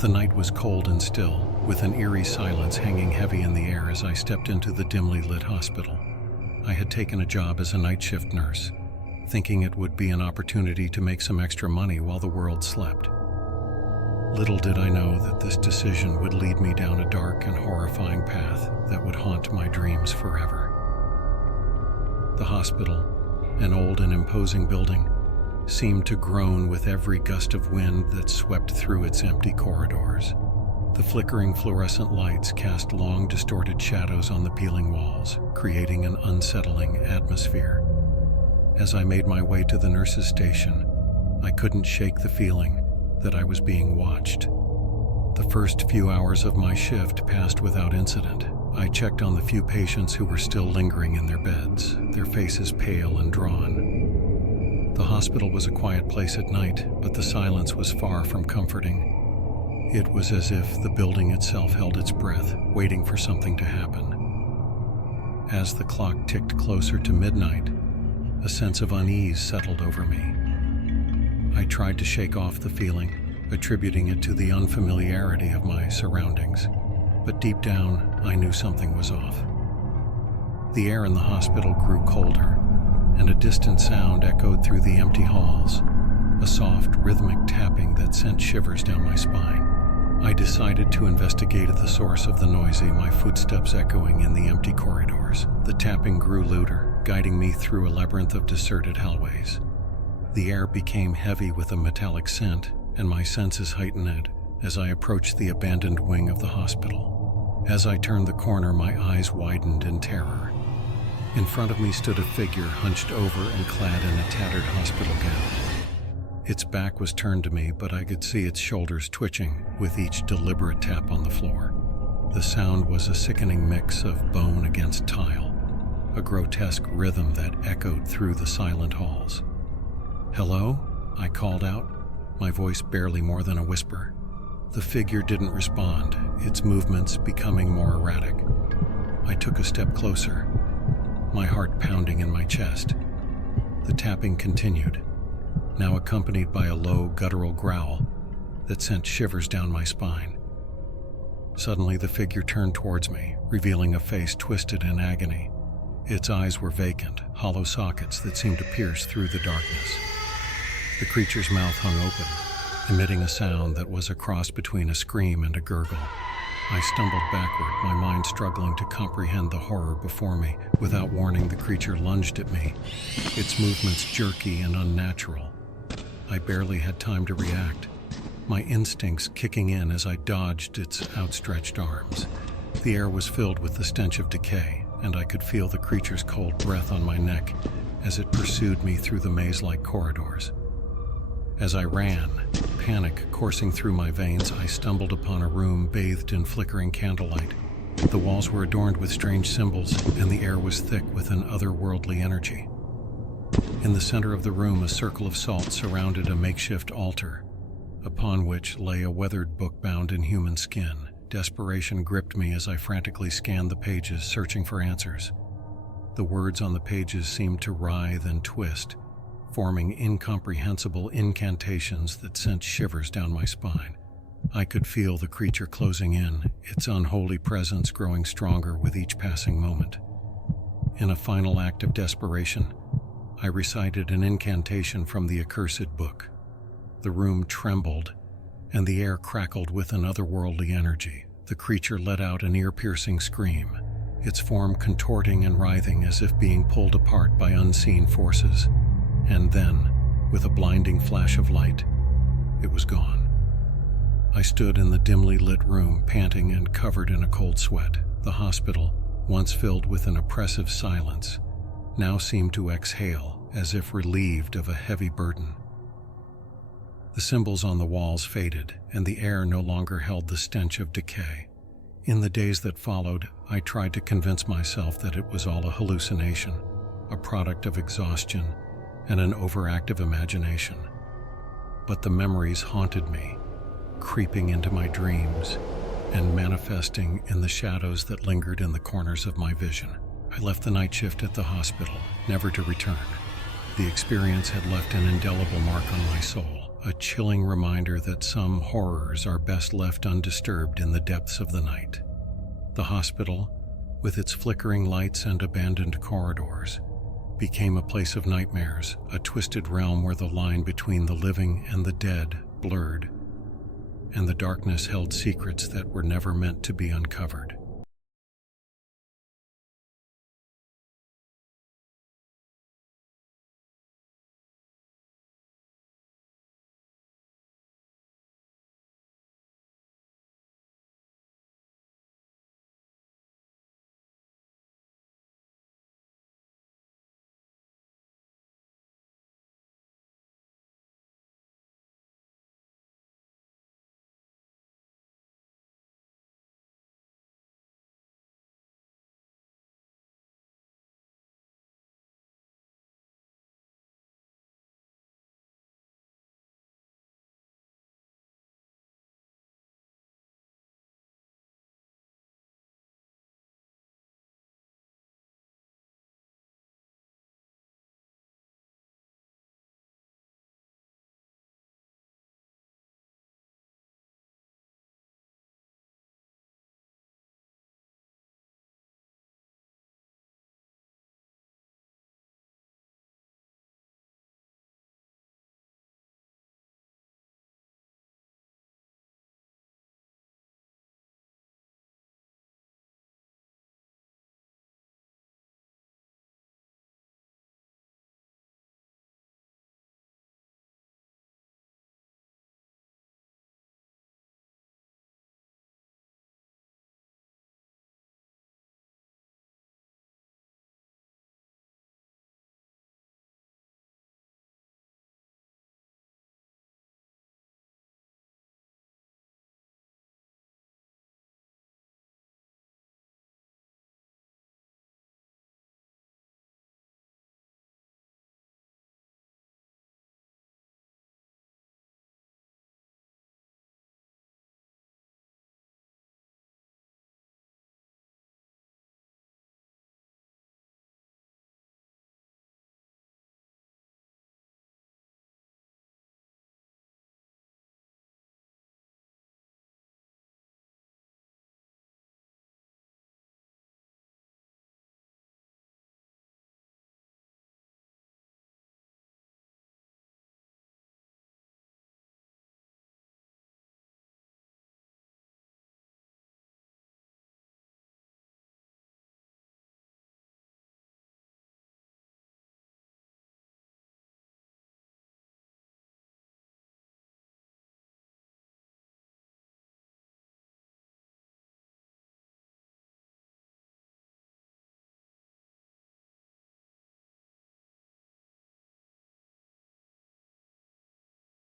The night was cold and still, with an eerie silence hanging heavy in the air as I stepped into the dimly lit hospital. I had taken a job as a night shift nurse, thinking it would be an opportunity to make some extra money while the world slept. Little did I know that this decision would lead me down a dark and horrifying path that would haunt my dreams forever. The hospital, an old and imposing building, seemed to groan with every gust of wind that swept through its empty corridors. The flickering fluorescent lights cast long, distorted shadows on the peeling walls, creating an unsettling atmosphere. As I made my way to the nurse's station, I couldn't shake the feeling that I was being watched. The first few hours of my shift passed without incident. I checked on the few patients who were still lingering in their beds, their faces pale and drawn. The hospital was a quiet place at night, but the silence was far from comforting. It was as if the building itself held its breath, waiting for something to happen. As the clock ticked closer to midnight, a sense of unease settled over me. I tried to shake off the feeling, attributing it to the unfamiliarity of my surroundings. But deep down, I knew something was off. The air in the hospital grew colder, and a distant sound echoed through the empty halls, a soft, rhythmic tapping that sent shivers down my spine. I decided to investigate the source of the noise, my footsteps echoing in the empty corridors. The tapping grew louder, guiding me through a labyrinth of deserted hallways. The air became heavy with a metallic scent, and my senses heightened as I approached the abandoned wing of the hospital. As I turned the corner, my eyes widened in terror. In front of me stood a figure hunched over and clad in a tattered hospital gown. Its back was turned to me, but I could see its shoulders twitching with each deliberate tap on the floor. The sound was a sickening mix of bone against tile, a grotesque rhythm that echoed through the silent halls. "Hello?" I called out, my voice barely more than a whisper. The figure didn't respond, its movements becoming more erratic. I took a step closer, my heart pounding in my chest. The tapping continued, now accompanied by a low, guttural growl that sent shivers down my spine. Suddenly, the figure turned towards me, revealing a face twisted in agony. Its eyes were vacant, hollow sockets that seemed to pierce through the darkness. The creature's mouth hung open, emitting a sound that was a cross between a scream and a gurgle. I stumbled backward, my mind struggling to comprehend the horror before me. Without warning, the creature lunged at me, its movements jerky and unnatural. I barely had time to react, my instincts kicking in as I dodged its outstretched arms. The air was filled with the stench of decay, and I could feel the creature's cold breath on my neck as it pursued me through the maze-like corridors. As I ran, panic coursing through my veins, I stumbled upon a room bathed in flickering candlelight. The walls were adorned with strange symbols, and the air was thick with an otherworldly energy. In the center of the room, a circle of salt surrounded a makeshift altar, upon which lay a weathered book bound in human skin. Desperation gripped me as I frantically scanned the pages, searching for answers. The words on the pages seemed to writhe and twist, forming incomprehensible incantations that sent shivers down my spine. I could feel the creature closing in, its unholy presence growing stronger with each passing moment. In a final act of desperation, I recited an incantation from the accursed book. The room trembled, and the air crackled with an otherworldly energy. The creature let out an ear-piercing scream, its form contorting and writhing as if being pulled apart by unseen forces. And then, with a blinding flash of light, it was gone. I stood in the dimly lit room, panting and covered in a cold sweat. The hospital, once filled with an oppressive silence, now seemed to exhale as if relieved of a heavy burden. The symbols on the walls faded, and the air no longer held the stench of decay. In the days that followed, I tried to convince myself that it was all a hallucination, a product of exhaustion and an overactive imagination. But the memories haunted me, creeping into my dreams and manifesting in the shadows that lingered in the corners of my vision. I left the night shift at the hospital, never to return. The experience had left an indelible mark on my soul, a chilling reminder that some horrors are best left undisturbed in the depths of the night. The hospital, with its flickering lights and abandoned corridors, became a place of nightmares, a twisted realm where the line between the living and the dead blurred, and the darkness held secrets that were never meant to be uncovered.